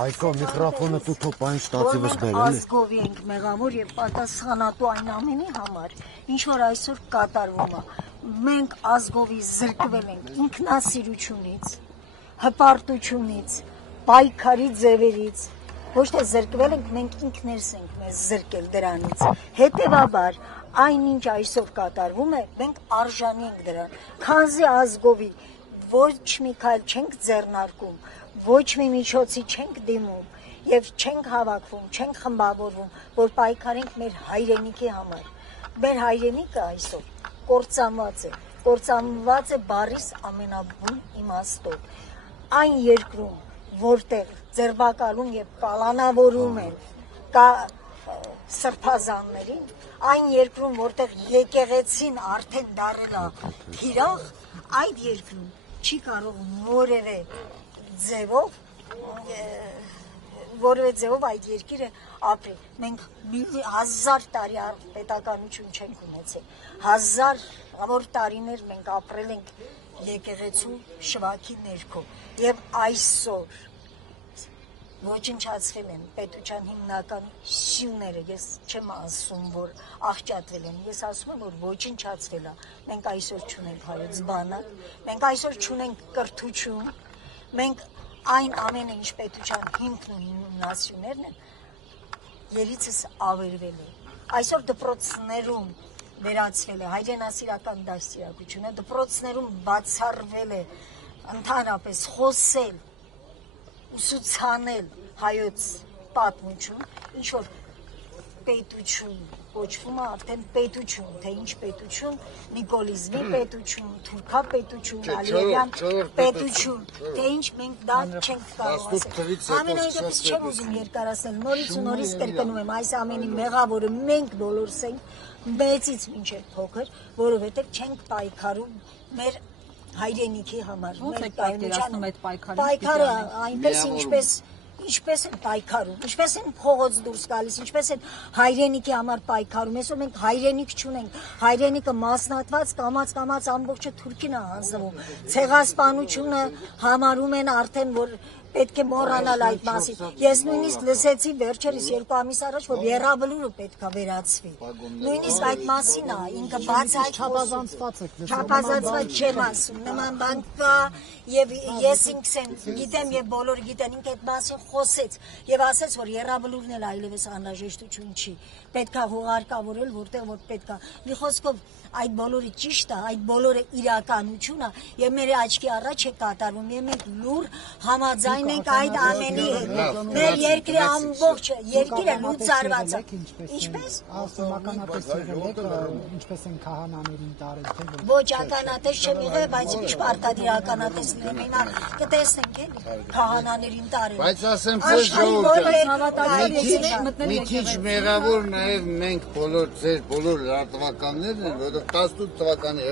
Այսօ միկրոֆոնը տութոպ այն շտացիվս բերել է։ Ազգովի ենք մեղավոր եւ պատասխանատու այն ամենի համար, ինչ որ այսօր կատարվում է։ Մենք ազգովի զրկվել ենք ինքնասիրությունից, հպարտությունից, պայքարի ձևերից։ Ոչ թե զրկվել ենք, մենք ինքներս ենք մեզ զրկել դրանից։ Հետևաբար այնինչ այսօր կատարվում է, մենք արժանի ենք դրան։ Քանզի ազգովի ոչ մի քայլ չենք ձեռնարկում, ոչ մի միջոցի չենք դիմում եւ չենք հավաքվում, չենք խմբավորվում, որ պայքարենք մեր հայրենիքի համար։ Մեր հայրենիքը այսօր կործանված է բառիս ամենաբուն իմաստով։ Այն երկրում, որտեղ ձերբակալում եւ կալանավորում են սրբազաններին, այն երկրում, որտեղ եկեղեցին արդեն դարել է թիրախ, այդ երկրում չի կարող որևէ ձևով այդ երկիրը ապրի։ Մենք 1000 տարի պետականություն չենք ունեցել, 1000 տարիներ մենք ապրել ենք եկեղեցու շվաքի ներքո եւ այսօր ոչնչացվել են պետության հիմնական սյուները, ես չեմ ասում, որ աղճատվել են, ես ասում եմ, որ ոչնչացվել է, մենք այսօր չունենք հայոց բանակ, մենք այսօր չունենք կրթություն, մենք այն ամենը, ինչ պետության հիմքն ու հիմնասյուներն են, երիցս ավերվել է, այսօր դպրոցներում վերացվել է հայրենասիրական դաստիարակությունը, դպրոցներում բացառվել է ընդհանրապես խոսել, ուսուցանել հայոց պատմություն, ինչ որ պետություն կոչվում է արդեն պետություն, թե ինչ պետություն, նիկոլիզմի պետություն, թուրքա պետություն, ալիևյան պետություն, թե ինչ մենք դա չենք կարող ասել։ Ամենայնպես չեմ ուզում երկարացնել, նորից ու նորից կրկնում եմ, այս ամենի մեղավորը մենք բոլորս ենք, մեծից մինչև փոքր, որովհետև չենք պայքարում մեր հայրենիքի համար։ Ո՞նց եք պատկերացնում այդ պայքարը այնպես ինչպես են պայքարում, ինչպես են փողոց դուրս գալիս, ինչպես են հայրենիքի համար պայքարում։ Այսօր մենք հայրենիք չունենք, հայրենիքը մասնատված կամաց ամբողջը թուրքին է հանձնվում։ Ցեղասպանությունը համարում են արդեն, որ պետք է մոռանալ այդ մասին։ Ես նույնիսկ լսեցի վերջերս 2 ամիս առաջ, որ Եռաբլուրը պետք է վերացվի։ Նույնիսկ այդ մասին է, ինքը չափազանցված չեմ ասում, նման բան կա եւ ես ինքս եմ գիտեմ եւ բոլորը գիտեն, ինքը այդ մասին խոսեց եւ ասեց, որ Եռաբլուրն էլ այլևս անհրաժեշտություն չի։ Պետք է հողարկավորել, որտեղ որ պետք է։ Մի խոսքով այդ բոլորը ճիշտ է, այդ բոլորը իրականություն է եւ մեր աչքի առաջ է կատարվում եւ մենք լուր համաձայն ենք այդ ամենի հետ։ Մեր երկրի ամբողջը, երկիրը լուծարված է։ Ինչպես? Ականատես եղել եք, ինչպես են քահանաներին տարել, թե ոչ ականատես չեմ եղել, բայց ինչ պարտադիր ականատես լինեմ, կտեսնենք էլի քահանաներին տարել։ Բայց ասեմ ձեզ ժողովուրդ, մի քիչ մեղավոր նաև մենք բոլոր ձեր բոլոր լրատվականներն են, որովհետև 18 թվականի